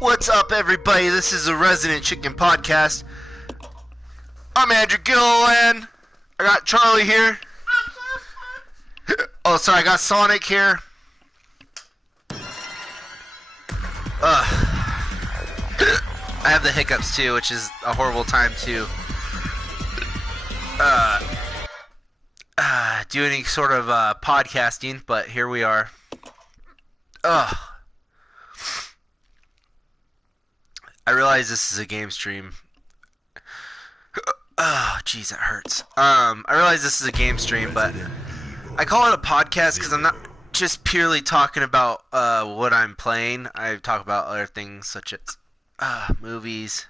What's up, everybody? This is the Resident Chicken Podcast. I'm Andrew Gilliland. I got Charlie here. Oh, sorry, I got Sonic here. I have the hiccups too, which is a horrible time to do any sort of podcasting, but here we are. I realize this is a game stream. Oh, jeez, that hurts. I realize this is a game stream, but I call it a podcast because I'm not just purely talking about what I'm playing. I talk about other things such as movies.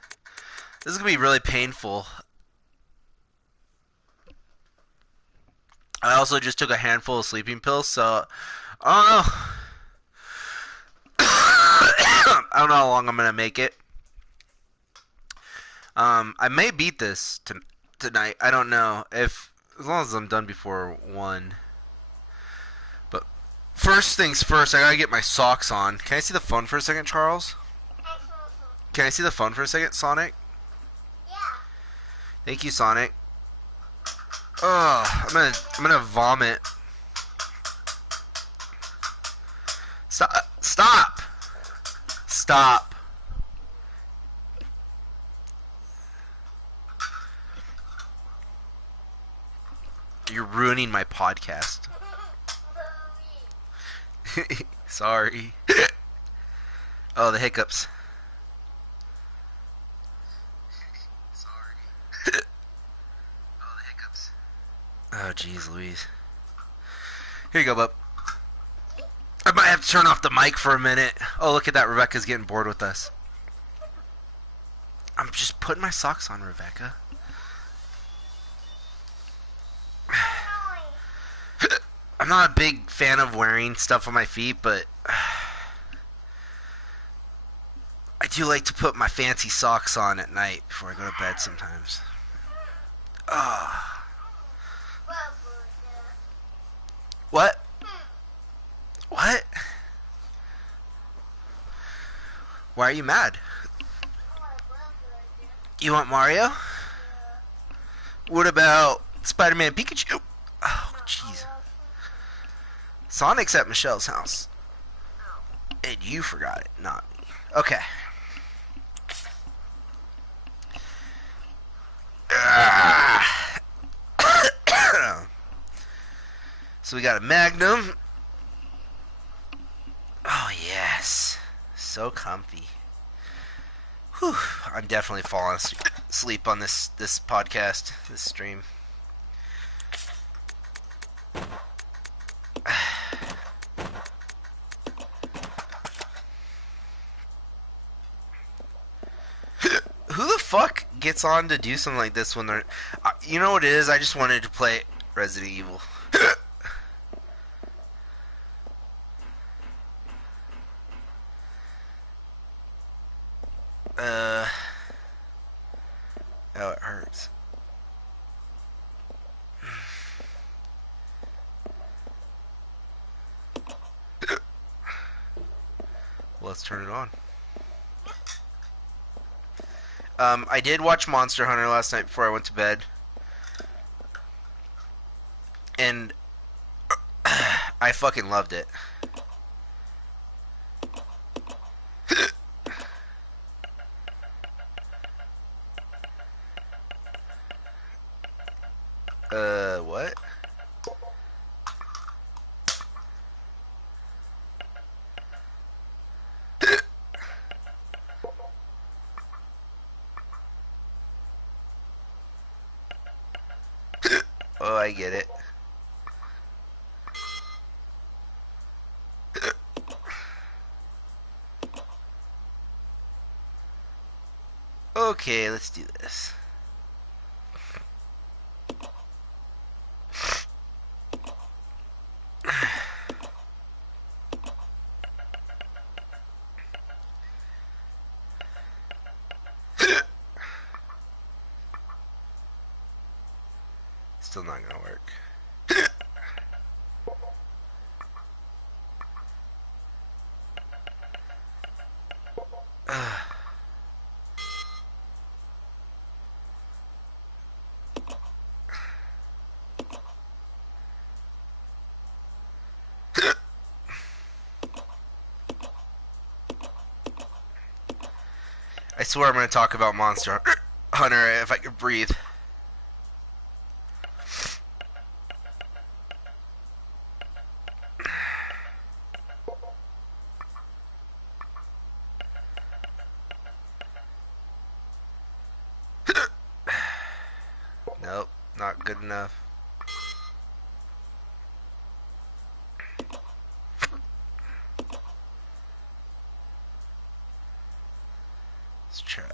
This is going to be really painful. I also just took a handful of sleeping pills, so I don't know. I don't know how long I'm going to make it. I may beat this tonight. I don't know. As long as I'm done before 1. But first things first, I gotta get my socks on. Can I see the phone for a second, Charles? Can I see the phone for a second, Sonic? Yeah. Thank you, Sonic. Oh, I'm gonna vomit. Stop! Stop! Stop! You're ruining my podcast. Sorry. Oh, the hiccups. Sorry. Oh, the hiccups. Oh, jeez, Louise. Here you go, bub. I might have to turn off the mic for a minute. Oh, look at that. Rebecca's getting bored with us. I'm just putting my socks on, Rebecca. I'm not a big fan of wearing stuff on my feet, but I do like to put my fancy socks on at night before I go to bed sometimes. What? What? Why are you mad? You want Mario? What about Spider-Man Pikachu? Oh, jeez. Sonic's at Michelle's house. And you forgot it, not me. Okay. So we got a Magnum. Oh, yes. So comfy. Whew. I'm definitely falling asleep on this podcast, this stream. Who the fuck gets on to do something like this when they're... you know what it is? I just wanted to play Resident Evil. Oh, it hurts. Let's turn it on. I did watch Monster Hunter last night before I went to bed. And I fucking loved it. What? Oh, I get it. Okay, let's do this. Still not gonna work. I swear I'm going to talk about Monster Hunter if I can breathe. Nope, not good enough. Let's try.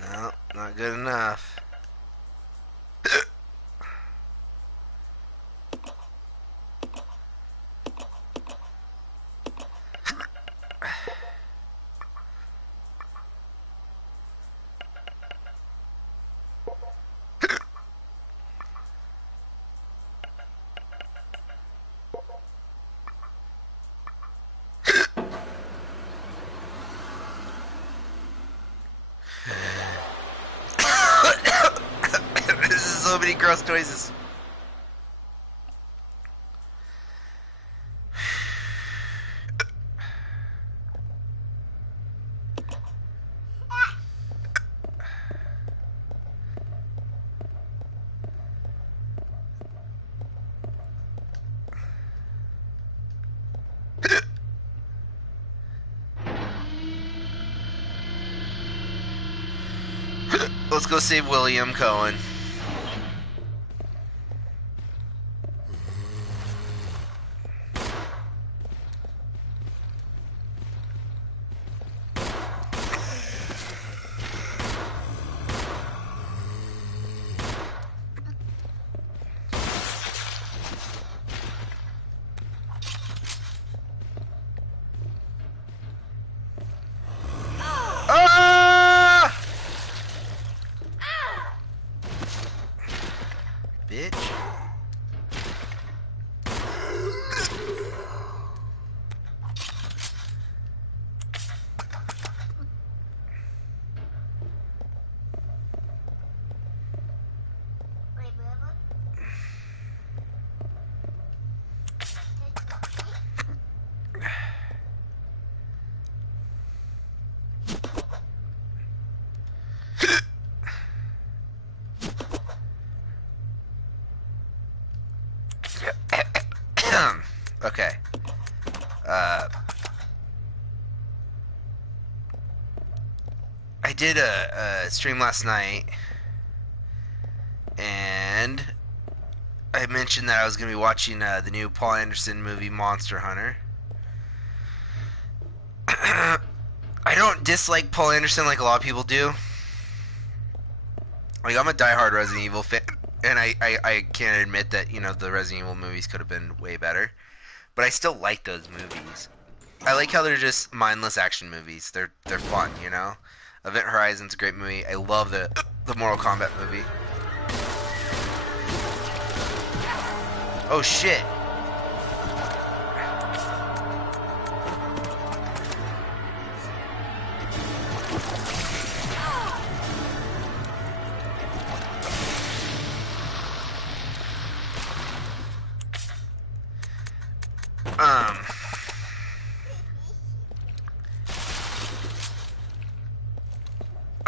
No, not good enough. This is so many gross noises. Let's go save William Cohen. Bitch. Okay. I did a stream last night, and I mentioned that I was going to be watching the new Paul Anderson movie, Monster Hunter. I don't dislike Paul Anderson like a lot of people do. Like, I'm a diehard Resident Evil fan, and I can't admit that, you know, the Resident Evil movies could have been way better. But I still like those movies. I like how they're just mindless action movies. They're fun, you know? Event Horizon's a great movie. I love the Mortal Kombat movie. Oh shit.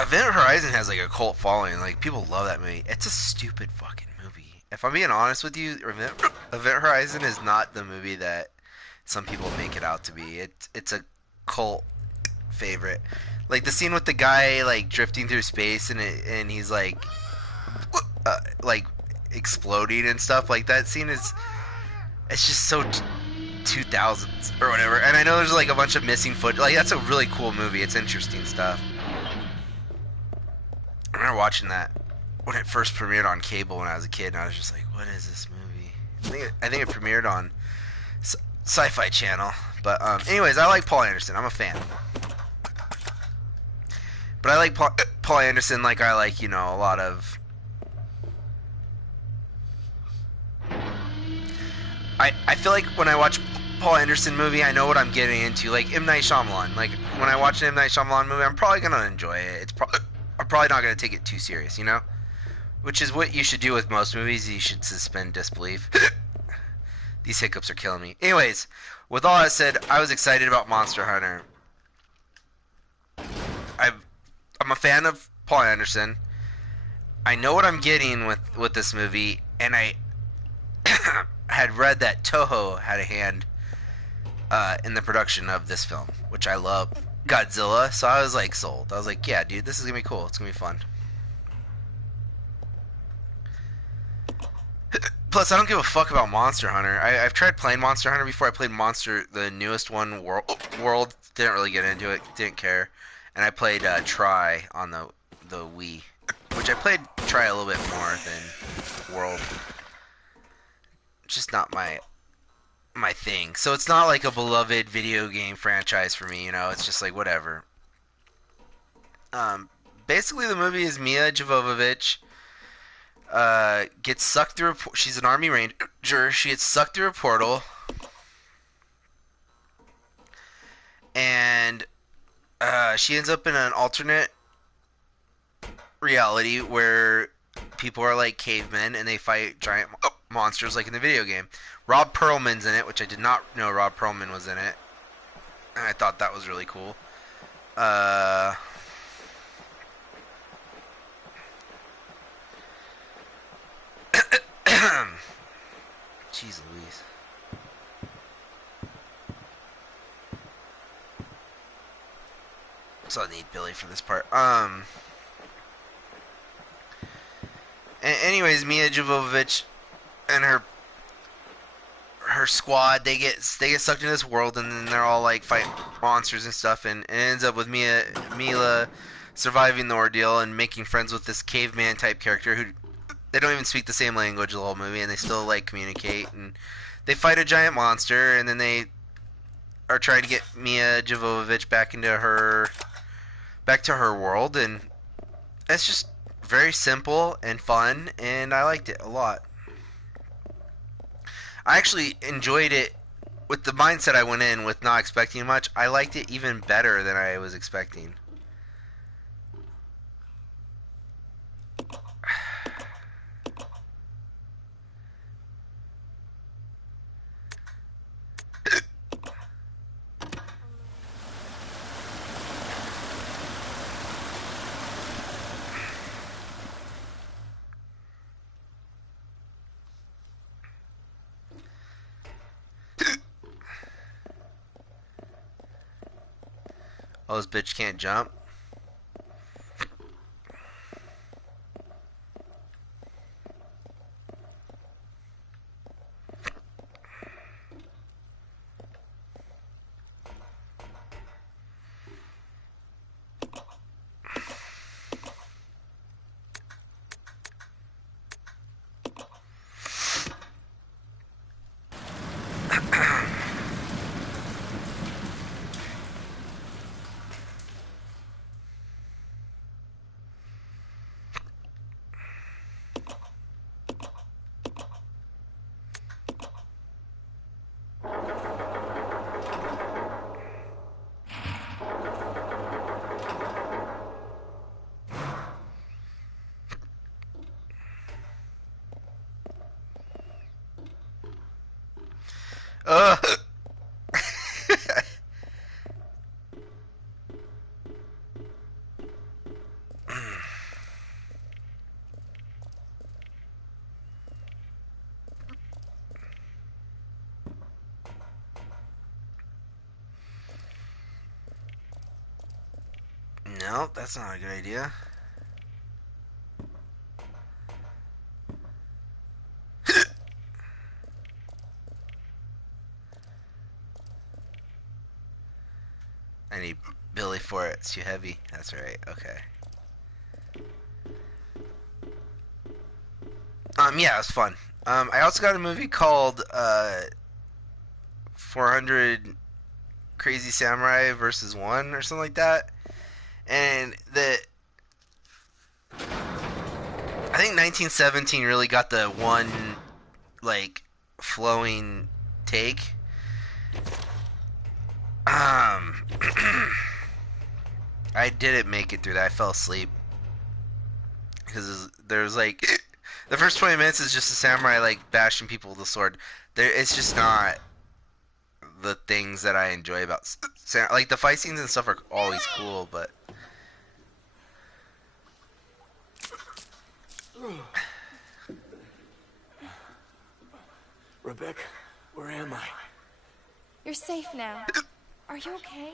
Event Horizon has like a cult following. Like, people love that movie. It's a stupid fucking movie. If I'm being honest with you, Event Horizon is not the movie that some people make it out to be. It's a cult favorite. Like the scene with the guy like drifting through space and he's like exploding and stuff. Like that scene is, it's just so 2000s or whatever. And I know there's like a bunch of missing footage. Like, that's a really cool movie. It's interesting stuff. I remember watching that when it first premiered on cable when I was a kid, and I was just like, "What is this movie?" I think it premiered on Sci-Fi Channel. But anyways, I like Paul Anderson. I'm a fan. But I like Paul Anderson like I like, you know, a lot of. I feel like when I watch Paul Anderson movie, I know what I'm getting into. Like M. Night Shyamalan. Like when I watch an M. Night Shyamalan movie, I'm probably gonna enjoy it. I'm probably not going to take it too serious, you know? Which is what you should do with most movies. You should suspend disbelief. These hiccups are killing me. Anyways, with all that said, I was excited about Monster Hunter. I'm a fan of Paul Anderson. I know what I'm getting with this movie, and I had read that Toho had a hand in the production of this film, which I love. Godzilla, so I was like sold. I was like, yeah, dude, this is gonna be cool. It's gonna be fun. Plus, I don't give a fuck about Monster Hunter. I've tried playing Monster Hunter before. I played the newest one, World. Didn't really get into it. Didn't care. And I played Try on the Wii, which I played Try a little bit more than World. Just not my thing. So it's not like a beloved video game franchise for me. You know, it's just like whatever. Basically, the movie is Mia Jovovich. Gets sucked through she's an army ranger. She gets sucked through a portal, and she ends up in an alternate reality where people are like cavemen and they fight giant monsters like in the video game. Rob Perlman's in it, which I did not know Rob Perlman was in it, and I thought that was really cool. Jeez Louise. So I need Billy for this part. Anyways, Mia Jovovich and her squad, they get sucked into this world, and then they're all like fight monsters and stuff, and it ends up with Mila surviving the ordeal and making friends with this caveman type character who they don't even speak the same language the whole movie, and they still like communicate, and they fight a giant monster, and then they are trying to get Mia Jovovich back to her world, and it's just very simple and fun, and I liked it a lot. I actually enjoyed it with the mindset I went in with not expecting much. I liked it even better than I was expecting. Oh, this bitch can't jump. Ugh. No, that's not a good idea. I need Billy for it. It's too heavy. That's right. Okay. Yeah, it was fun. I also got a movie called 400 Crazy Samurai versus One or something like that. And I think 1917 really got the one like flowing take. I didn't make it through that. I fell asleep. because there's like the first 20 minutes is just a samurai like bashing people with a sword. It's just not the things that I enjoy about like the fight scenes and stuff are always cool, but Rebecca, where am I? You're safe now. Are you okay?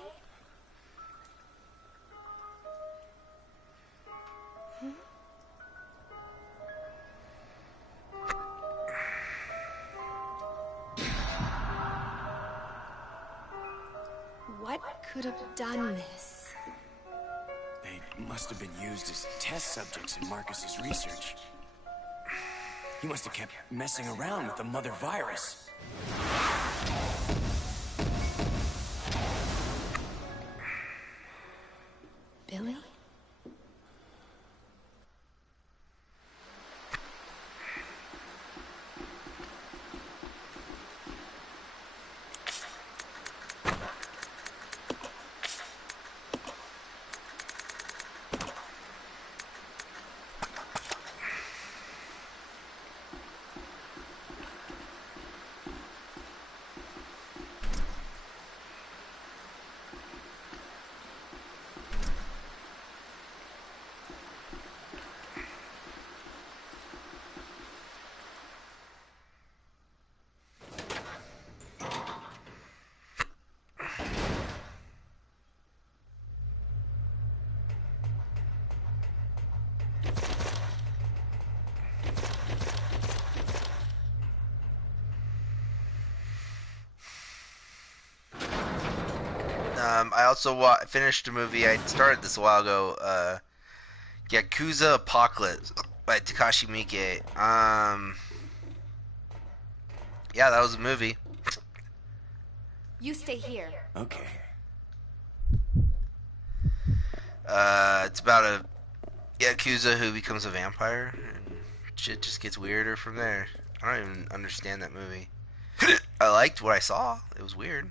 What could have done this? They must have been used as test subjects in Marcus's research. He must have kept messing around with the mother virus. Billy? I also finished a movie. I started this a while ago. Yakuza Apocalypse by Takashi Miike. Yeah, that was a movie. You stay here. Okay. It's about a Yakuza who becomes a vampire, and shit just gets weirder from there. I don't even understand that movie. I liked what I saw. It was weird.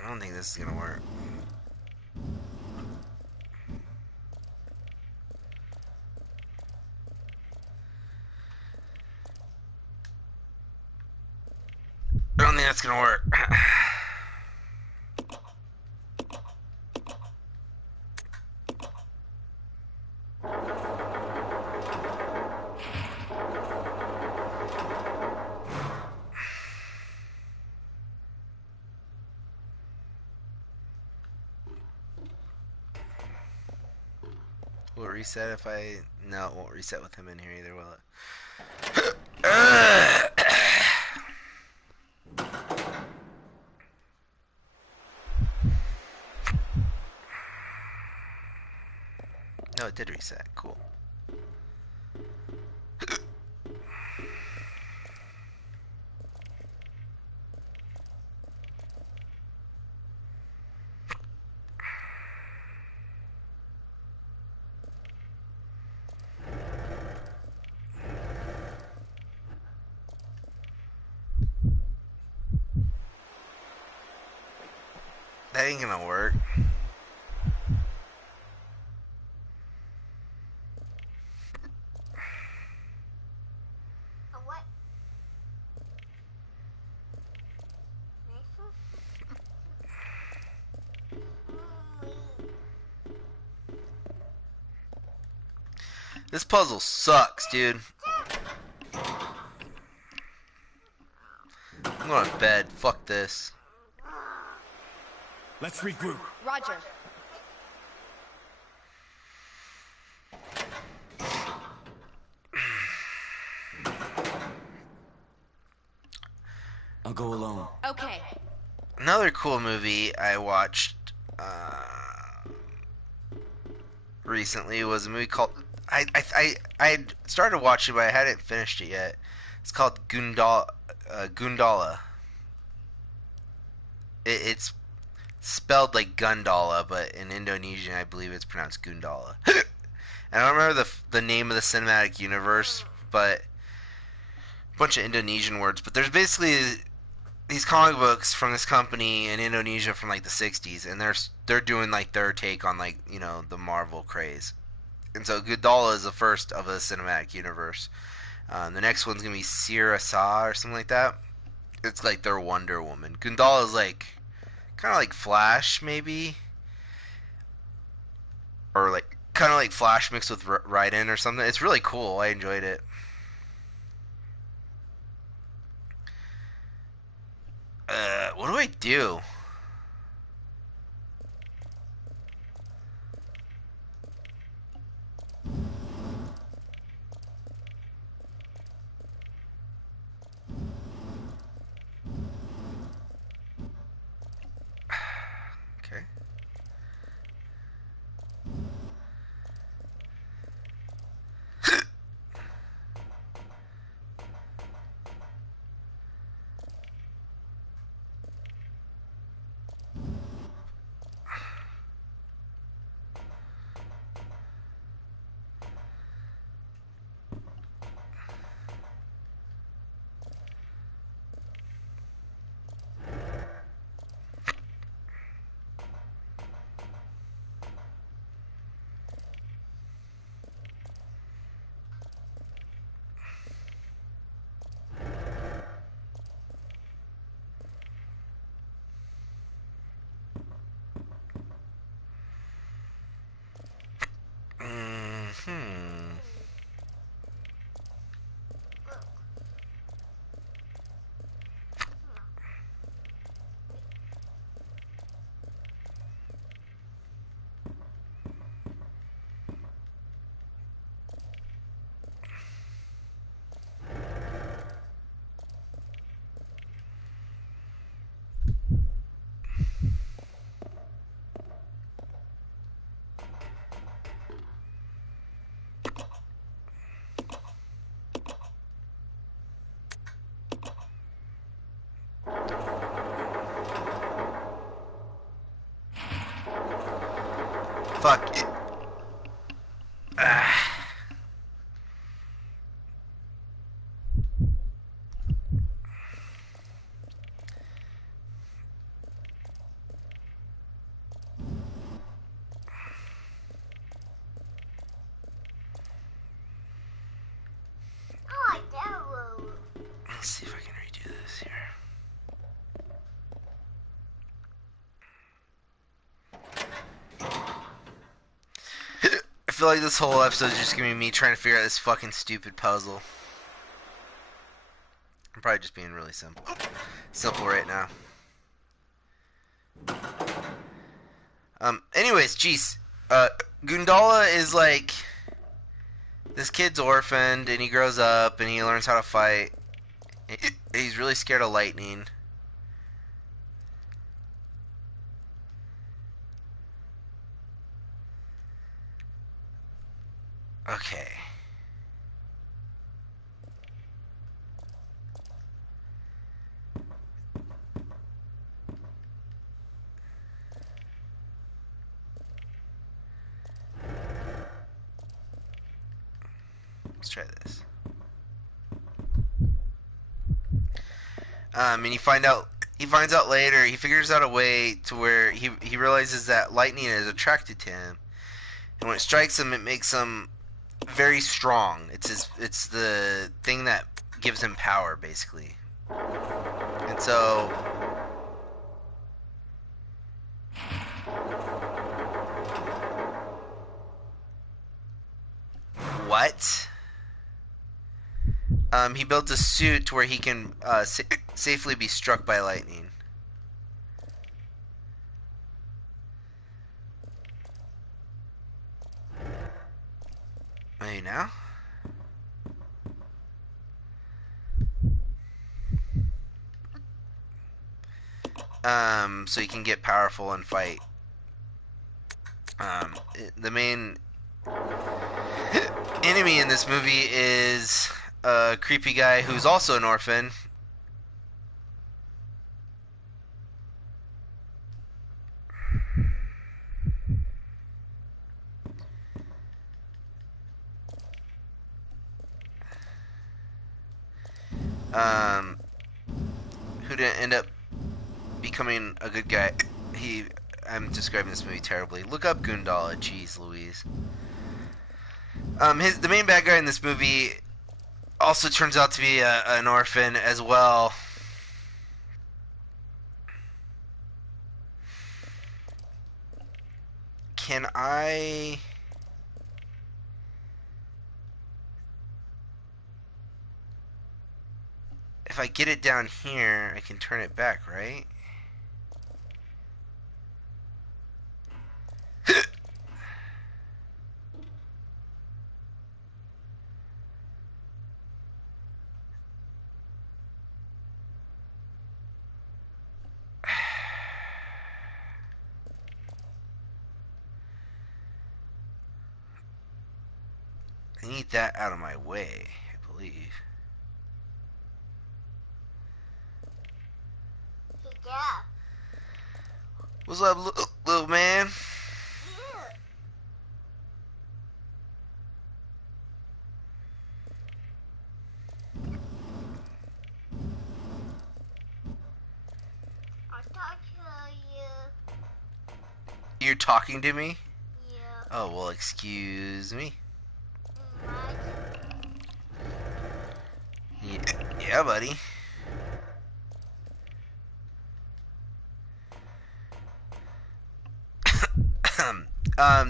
I don't think this is gonna work. I don't think that's gonna work. Will it reset if I... No, it won't reset with him in here either, will it? No, it did reset. Cool. That ain't gonna work. What? This puzzle sucks, dude. I'm going to bed. Fuck this. Let's regroup. Roger. I'll go alone. Okay. Another cool movie I watched recently was a movie called I had started watching, but I hadn't finished it yet. It's called Gundala. It's spelled like Gundala, but in Indonesian, I believe it's pronounced Gundala. And I don't remember the name of the cinematic universe, but a bunch of Indonesian words. But there's basically these comic books from this company in Indonesia from like the '60s, and they're doing like their take on like the Marvel craze. And so Gundala is the first of the cinematic universe. The next one's gonna be Sirasa or something like that. It's like their Wonder Woman. Gundala is like kind of like Flash, maybe, or like kind of like Flash mixed with Raiden or something. It's really cool. I enjoyed it. What do I do? Okay. Hmm. Fuck it. Ah. Let's see if I can redo this here. I feel like this whole episode is just gonna be me trying to figure out this fucking stupid puzzle. I'm probably just being really simple. Simple right now. Anyways, jeez. Gundala is like this kid's orphaned and he grows up and he learns how to fight. He's really scared of lightning. Okay. Let's try this. And he finds out later, he figures out a way to where he realizes that lightning is attracted to him. And when it strikes him, it makes him very strong. It's the thing that gives him power, basically. And so what? He built a suit to where he can safely be struck by lightning. Maybe now? So he can get powerful and fight. The main Enemy in this movie is a creepy guy who's also an orphan. Um, who didn't end up becoming a good guy. He, I'm describing this movie terribly. Look up Gundala. Jeez Louise. The main bad guy in this movie also turns out to be an orphan as well. Can I? If I get it down here, I can turn it back, right? I need that out of my way, I believe. Yeah. What's up, little man? I talk to you. You're talking to me? Yeah. Oh, well, excuse me. Yeah, yeah, buddy.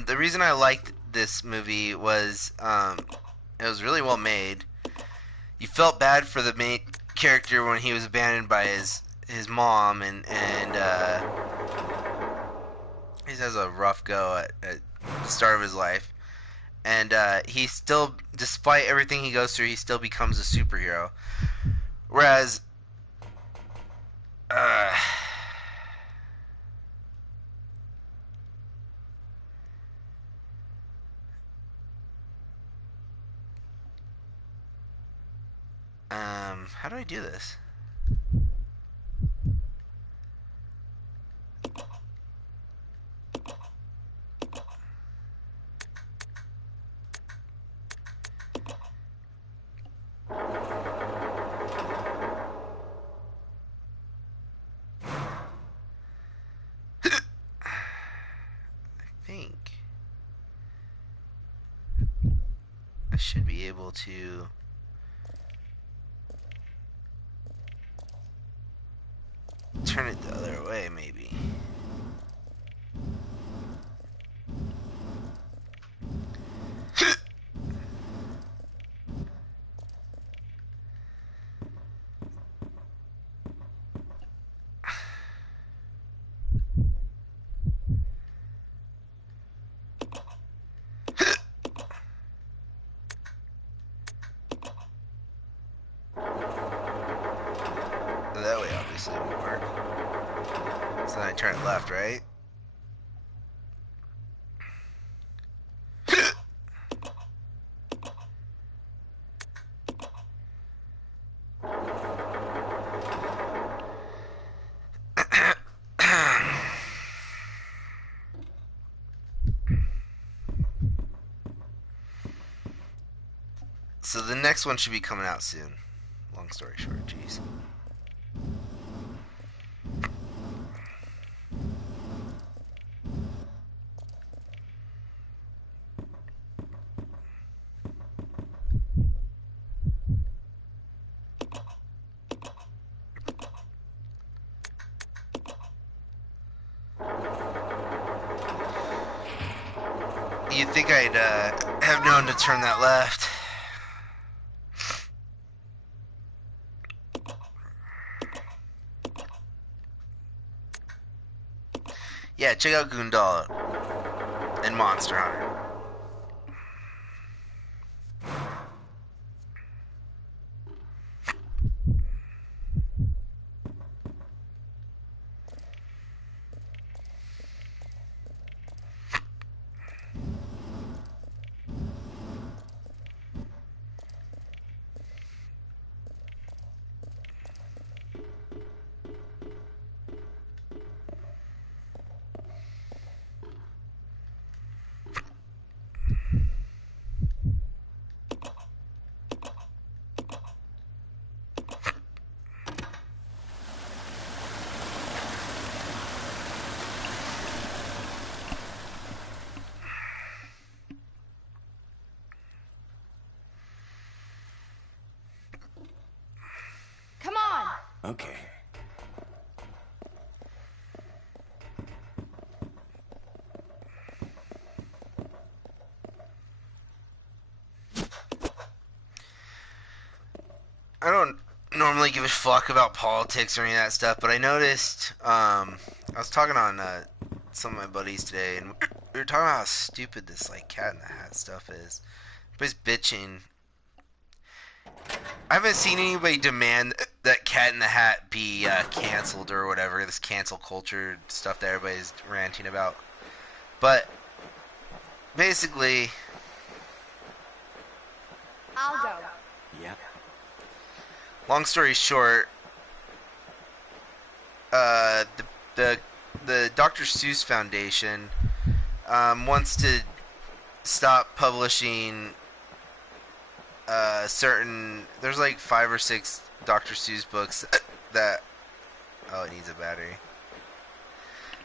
The reason I liked this movie was it was really well made. You felt bad for the main character when he was abandoned by his mom, and he has a rough go at the start of his life, and he still, despite everything he goes through, he still becomes a superhero. Whereas, uh, how do I do this? I think I should be able to. Turn it the other way, maybe. That way obviously won't work. So then I turn it left, right? So the next one should be coming out soon. Long story short, jeez. You'd think I'd have known to turn that left. Yeah, check out Gundala and Monster Hunter. Okay. I don't normally give a fuck about politics or any of that stuff, but I noticed. I was talking on some of my buddies today, and we were talking about how stupid this like Cat in the Hat stuff is. Everybody's bitching. I haven't seen anybody demand that Cat in the Hat be canceled or whatever. This cancel culture stuff that everybody's ranting about. But basically, I'll go. Yeah. long story short, uh, the the Dr. Seuss Foundation wants to stop publishing certain. There's like 5 or 6 Dr. Seuss books that. Oh, it needs a battery.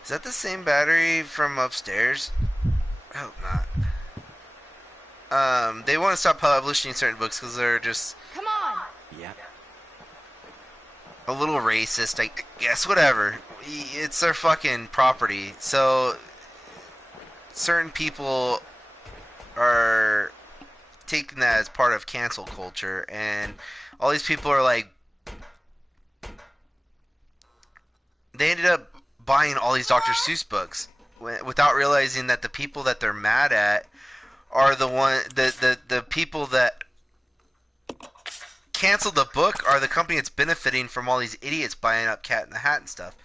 Is that the same battery from upstairs? I hope not. They want to stop publishing certain books because they're just Come on. Yeah. a little racist, I guess. Whatever. It's their fucking property. So certain people are taking that as part of cancel culture, and all these people are like, they ended up buying all these Dr. Seuss books without realizing that the people that they're mad at are the people that canceled the book are the company that's benefiting from all these idiots buying up Cat in the Hat and stuff.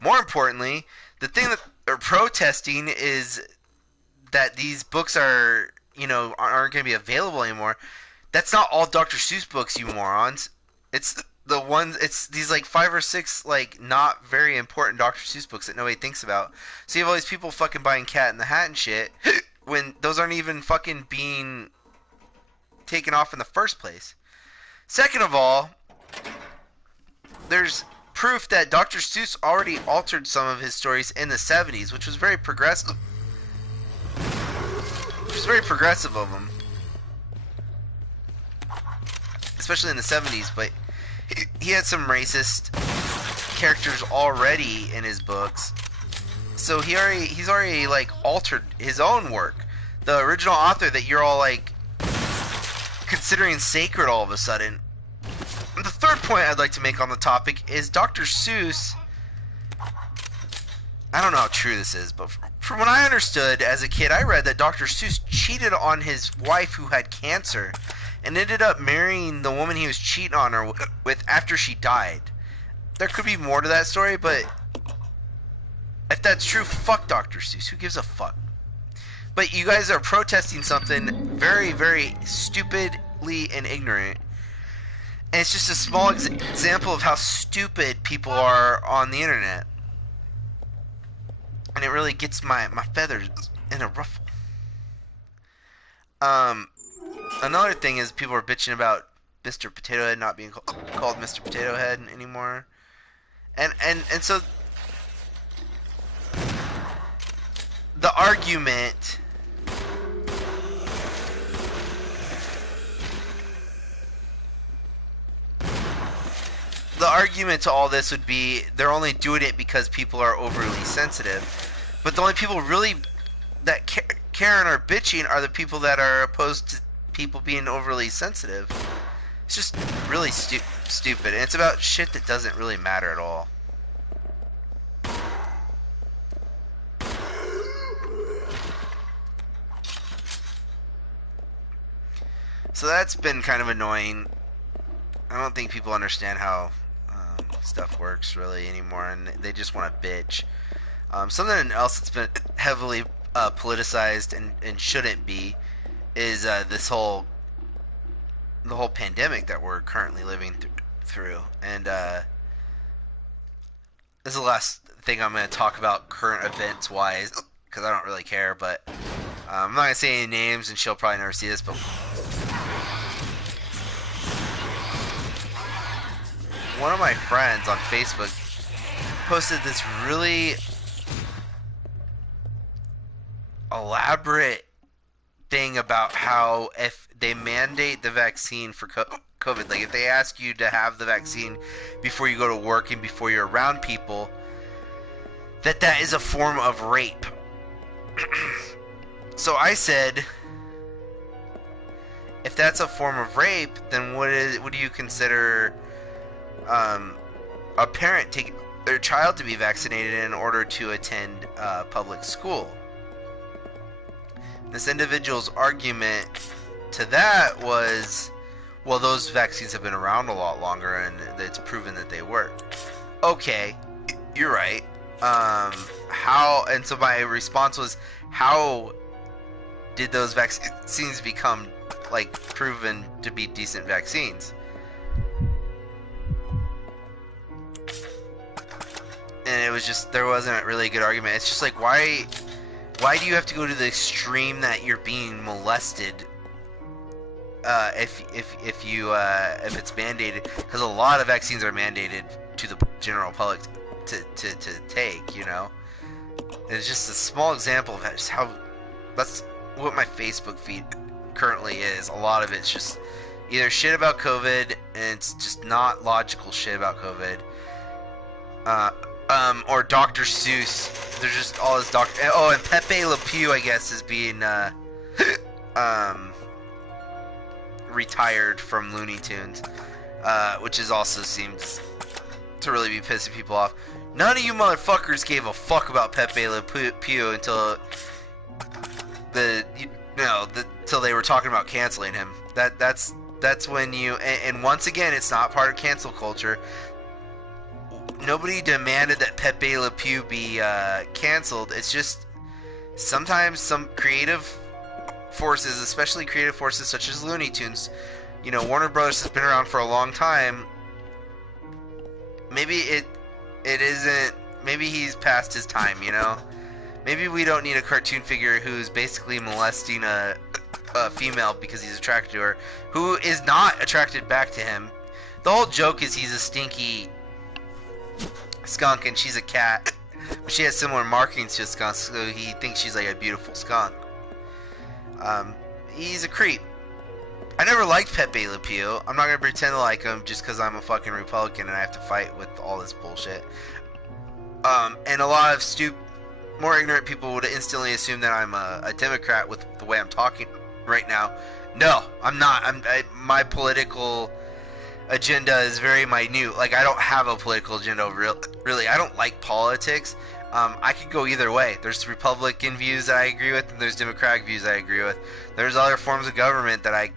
More importantly, the thing that they're protesting is that these books aren't going to be available anymore. That's not all Dr. Seuss books, you morons. It's the ones. It's these like 5 or 6 like not very important Dr. Seuss books that nobody thinks about. So you have all these people fucking buying Cat in the Hat and shit when those aren't even fucking being taken off in the first place. Second of all, there's proof that Dr. Seuss already altered some of his stories in the 70s, which was very progressive. Which was very progressive of him, especially in the 70s. But he had some racist characters already in his books, so he's already like altered his own work. The original author that you're all like considering sacred all of a sudden. The third point I'd like to make on the topic is Dr. Seuss. I don't know how true this is, but from what I understood as a kid, I read that Dr. Seuss cheated on his wife who had cancer and ended up marrying the woman he was cheating on her with after she died. There could be more to that story, but if that's true, fuck Dr. Seuss. Who gives a fuck? But you guys are protesting something very, very stupidly and ignorant. And it's just a small example of how stupid people are on the internet. And it really gets my feathers in a ruffle. Another thing is people are bitching about Mr. Potato Head not being called Mr. Potato Head anymore. And so the argument to all this would be they're only doing it because people are overly sensitive. But the only people really that care and are bitching are the people that are opposed to people being overly sensitive. It's just really stupid. And it's about shit that doesn't really matter at all. So that's been kind of annoying. I don't think people understand how stuff works really anymore, and they just want to bitch. Something else that's been heavily politicized and shouldn't be is the whole pandemic that we're currently living through. And this is the last thing I'm going to talk about current events wise, because I don't really care. But I'm not going to say any names, and she'll probably never see this, but one of my friends on Facebook posted this really elaborate thing about how if they mandate the vaccine for COVID, like if they ask you to have the vaccine before you go to work and before you're around people, that is a form of rape. So I said, if that's a form of rape, then what do you consider a parent taking their child to be vaccinated in order to attend public school? This individual's argument to that was, well, those vaccines have been around a lot longer and it's proven that they work. Okay, you're right. How, and so my response was, how did those vaccines become, like, proven to be decent vaccines? And it was just, there wasn't really a good argument. It's just like, why do you have to go to the extreme that you're being molested if it's mandated? Because a lot of vaccines are mandated to the general public to take, you know? And it's just a small example of just how, that's what my Facebook feed currently is. A lot of it's just either shit about COVID, and it's just not logical shit about COVID, or Dr. Seuss. There's just all this Dr. Oh, and Pepe Le Pew, I guess, is being retired from Looney Tunes, which is also seems to really be pissing people off. None of you motherfuckers gave a fuck about Pepe Le Pew until till they were talking about canceling him. That's when you, and once again, it's not part of cancel culture. Nobody demanded that Pepe Le Pew be canceled. It's just sometimes some creative forces, especially creative forces such as Looney Tunes, you know, Warner Brothers has been around for a long time. Maybe it isn't. Maybe he's past his time, you know. Maybe we don't need a cartoon figure who's basically molesting a female because he's attracted to her, who is not attracted back to him. The whole joke is he's a stinky skunk and she's a cat, but she has similar markings to a skunk, so he thinks she's like a beautiful skunk. He's a creep. I never liked Pepe Le Pew. I'm not gonna pretend to like him just because I'm a fucking Republican and I have to fight with all this bullshit. And a lot of more ignorant people would instantly assume that I'm a Democrat with the way I'm talking right now. No, I'm not. My political agenda is very minute. Like, I don't have a political agenda really. I don't like politics. I could go either way. There's Republican views that I agree with, and there's Democratic views that I agree with. There's other forms of government that I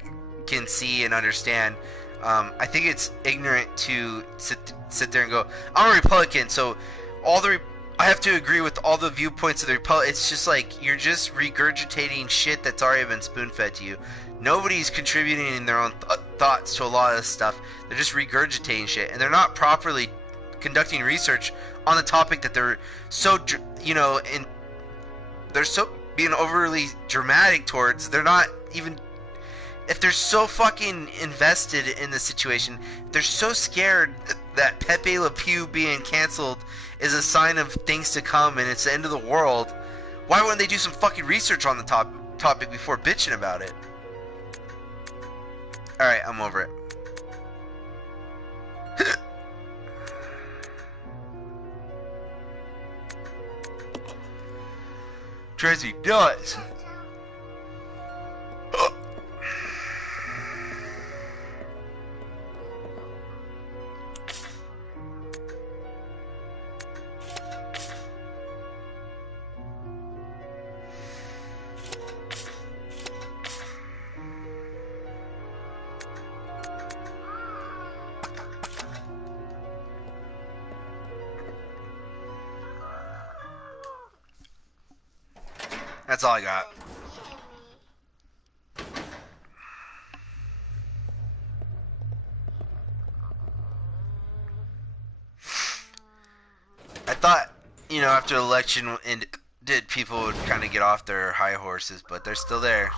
can see and understand. I think it's ignorant to sit there and go, I'm a Republican, so I have to agree with all the viewpoints of the Republic. It's just like, you're just regurgitating shit that's already been spoon-fed to you. Nobody's contributing their own thoughts to a lot of this stuff. They're just regurgitating shit, and they're not properly conducting research on the topic that they're so, they're so being overly dramatic towards. They're not even, if they're so fucking invested in the situation, they're so scared that Pepe Le Pew being canceled is a sign of things to come and it's the end of the world. Why wouldn't they do some fucking research on the topic before bitching about it? Alright, I'm over it. Drives me nuts. That's all I got. I thought, after the election ended, people would kind of get off their high horses, but they're still there.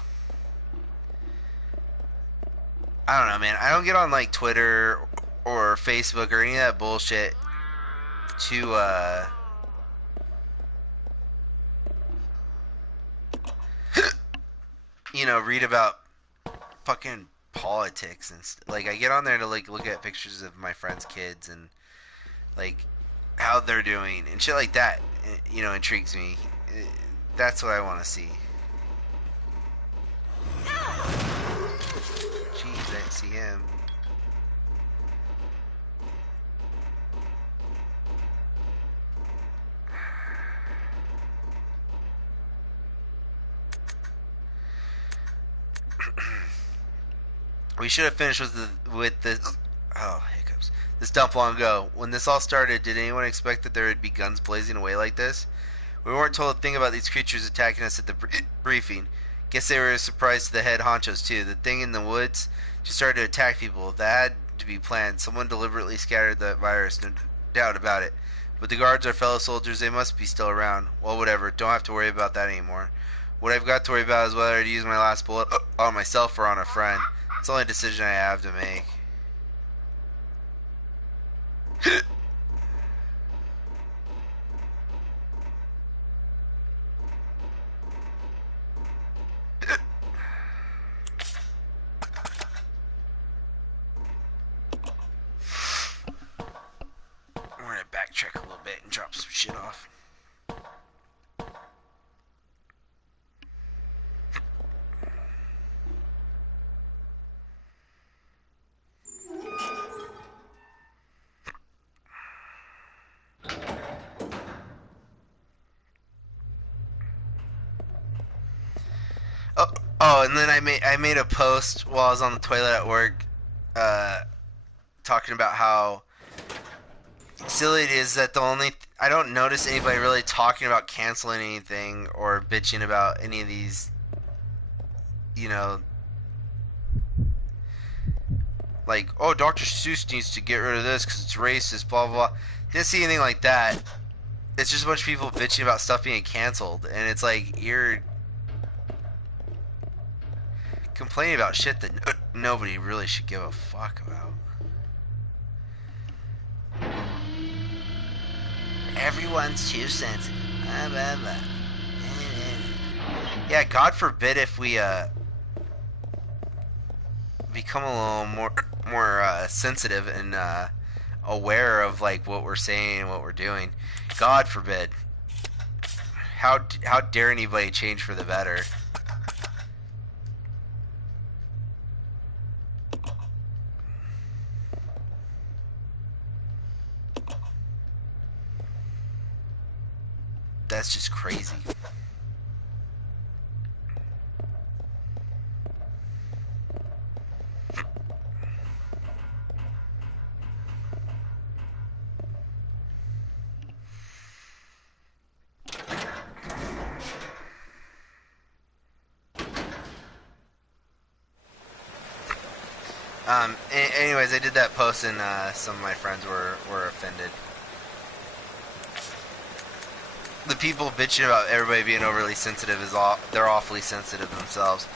I don't know, man. I don't get on, like, Twitter or Facebook or any of that bullshit to, read about fucking politics and like I get on there to like look at pictures of my friends' kids and like how they're doing and shit like that. Intrigues me. That's what I want to see. Jeez, I didn't see him. We should have finished with the oh hiccups. This dump long ago. When this all started, did anyone expect that there would be guns blazing away like this? We weren't told a thing about these creatures attacking us at the briefing. Guess they were a surprise to the head honchos too. The thing in the woods just started to attack people. That had to be planned. Someone deliberately scattered the virus, no doubt about it. But the guards are fellow soldiers. They must be still around. Well, whatever. Don't have to worry about that anymore. What I've got to worry about is whether to use my last bullet on myself or on a friend. It's the only decision I have to make. I'm gonna backtrack a little bit and drop some shit off. Oh, and then I made a post while I was on the toilet at work, uh, talking about how silly it is that I don't notice anybody really talking about canceling anything or bitching about any of these, you know, like, oh, Dr. Seuss needs to get rid of this because it's racist, blah blah blah. Didn't see anything like that. It's just a bunch of people bitching about stuff being canceled, and it's like you're complaining about shit that nobody really should give a fuck about. Everyone's too sensitive. Blah, blah, blah. Yeah, God forbid if we become a little more sensitive and aware of like what we're saying and what we're doing. God forbid. How dare anybody change for the better? That's just crazy. Anyways, I did that post and some of my friends were offended. The people bitching about everybody being overly sensitive they're awfully sensitive themselves.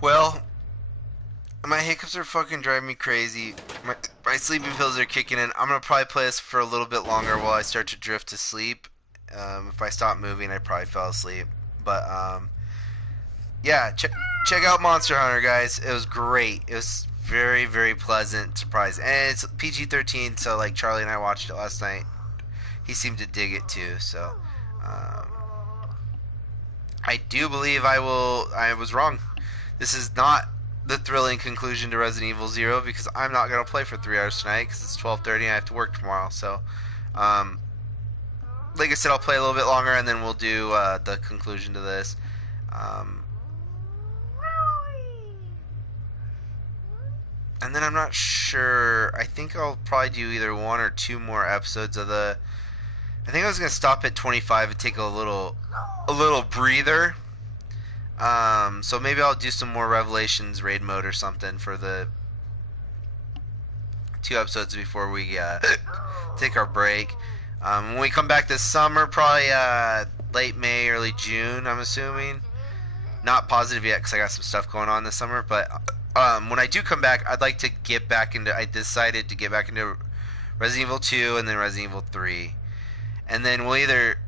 Well, my hiccups are fucking driving me crazy. My sleeping pills are kicking in. I'm gonna probably play this for a little bit longer while I start to drift to sleep. If I stop moving, I probably fell asleep. But yeah, check out Monster Hunter, guys. It was great. It was very very pleasant surprise, and it's PG-13. So like Charlie and I watched it last night. He seemed to dig it too. So um, I do believe I was wrong. This is not the thrilling conclusion to Resident Evil Zero because I'm not gonna play for 3 hours tonight because it's 12:30 and I have to work tomorrow. So, um, like I said, I'll play a little bit longer and then we'll do the conclusion to this. Um, and then I'm not sure. I think I'll probably do either one or two more episodes of the. I think I was gonna stop at 25 and take a little breather. So maybe I'll do some more Revelations raid mode or something for the 2 episodes before we take our break. When we come back this summer, probably late May, early June, I'm assuming. Not positive yet because I got some stuff going on this summer. But when I do come back, I'd like to get back into. I decided to get back into Resident Evil 2 and then Resident Evil 3, and then we'll either.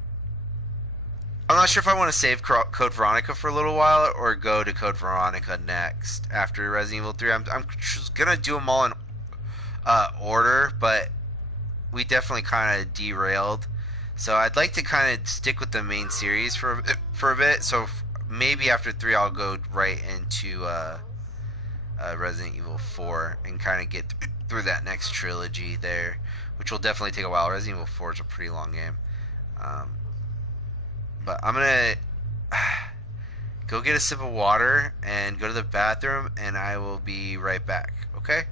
I'm not sure if I want to save Code Veronica for a little while or go to Code Veronica next after Resident Evil 3. I'm just gonna do them all in order, but we definitely kind of derailed. So I'd like to kind of stick with the main series for a bit. So maybe after 3, I'll go right into Resident Evil 4 and kind of get through that next trilogy there, which will definitely take a while. Resident Evil 4 is a pretty long game. Um, but I'm gonna go get a sip of water and go to the bathroom, and I will be right back. Okay?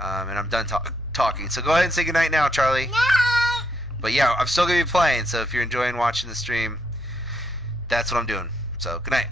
And I'm done talking. So go ahead and say goodnight now, Charlie. No! But yeah, I'm still gonna be playing. So if you're enjoying watching the stream, that's what I'm doing. So good night.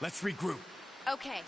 Let's regroup. Okay.